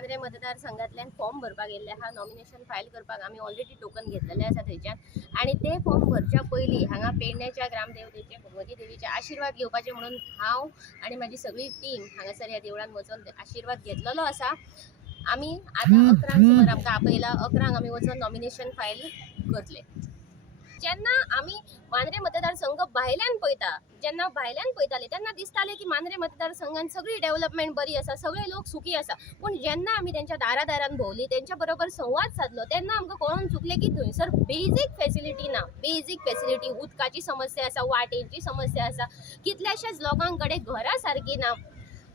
Mandrem मतदारसंघातल्यान form भरपाक गेल्ले आहा. नॉमिनेशन फायल करपाक आमी ऑलरेडी टोकन घेतलेले आसा थंयच्यान आणि ते फॉर्म भरच्या पयलीं हांगा पेडण्याच्या ग्रामदेवतेचे भगवती देवीचे आशिर्वाद घेवपाचे म्हणून हांव आणि माझी सगळी टीम हांगासर ह्या देवळान वचून आशिर्वाद घेतलेलो आसा. आमी आतां 11 सुमार आमकां आपयला. 11 आमी वचून नॉमिनेशन फायल करतले. जेन्ना आमी मांद्रे मतदारसंघ भायल्यान पळयता, जेन्ना भायल्यान पळयताले तेन्ना दिसताले की मांद्रे मतदारसंघान सगळी डेव्हलपमेंट बरी आसा, सगळे लोक सुखी आसा. पूण जेन्ना आमी तेंच्या दारादारान भोंवली, तेंच्या बरोबर संवाद साधलो, तेन्ना आमकां कळून चुकलें की थंयसर बेजीक फॅसिलिटी ना. बेजीक फॅसिलिटी, उदकाची समस्या आसा, वाटेची समस्या आसा, कितल्याशाच लोकां कडेन घरां सारकी ना.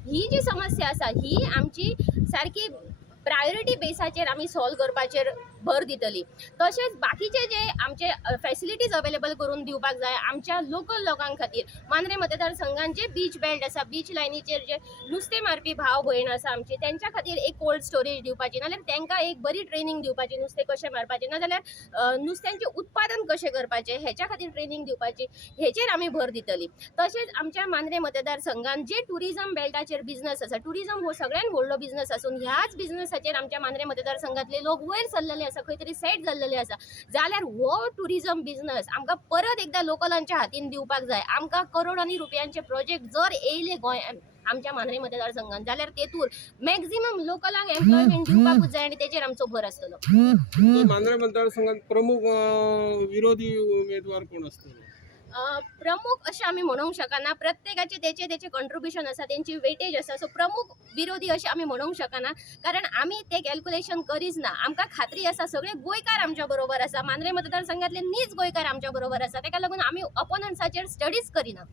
ही जी समस्या आसा ही आमची सारकी प्रायोरिटी बेसाचेर आमी सॉल्व करपाचेर भर दितली. तशेंच बाकीचे जे आमचे फॅसिलिटीज अवेलेबल करून दिवपाक जाय आमच्या लोकल लोकां खातीर. मांद्रे मतदारसंघान जे बीच बेल्ट आसा, बीच लायनीचेर जे नुस्तें मारपी भाव भयण आसा आमची, तेंच्या खातीर एक कोल्ड स्टोरेज दिवपाची, नाजाल्यार तेंकां एक बरी ट्रेनिंग दिवपाची नुस्तें कशें मारपाचें, नाजाल्यार नुस्त्यांचें उत्पादन कशें करपाचें हेच्या खातीर ट्रेनिंग दिवपाची, हेचेर आमी भर दितली. तशेंच आमच्या मांद्रे मतदारसंघान जे टुरिजम बेल्टाचेर बिझनस आसा, टुरिजम हो सगळ्यान व्हडलो बिझनस आसून ह्याच बिझनसाचेर आमच्या मांद्रे मतदारसंघातले लोक वयर सरलेले आसा, खंय तरी सेट जाल्लेले आसा. जाल्यार हो टुरिजम बिझनस आमकां परत एकदा लोकलांच्या हातीन दिवपाक जाय. आमकां करोडांनी रुपयांचे प्रोजेक्ट जर येयले गोंयान आमच्या मांद्रे मतदारसंघान, जाल्यार तेतूर मॅक्झिमम लोकलांक एम्प्लॉयमेंट दिवपाकूच जाय आणि तेचेर आमचो भर आसतलो. मांद्रे मतदारसंघात प्रमुख विरोधी उमेदवार कोण असतलो? प्रमुख अशें आमी म्हणूंक शकना. प्रत्येकाचे तेचे कंट्रिब्युशन आसा, तेंची वेटेज आसा. सो प्रमुख विरोधी अशें आमी म्हणूंक शकना, कारण आमी ते कॅल्क्युलेशन करीच ना. आमकां खात्री आसा सगळे गोंयकार आमच्या बरोबर आसा. मांद्रे मतदारसंघातले नीज गोंयकार आमच्या बरोबर आसा. तेका लागून आमी ऑपोनंट्साचेर स्टडीज करिना.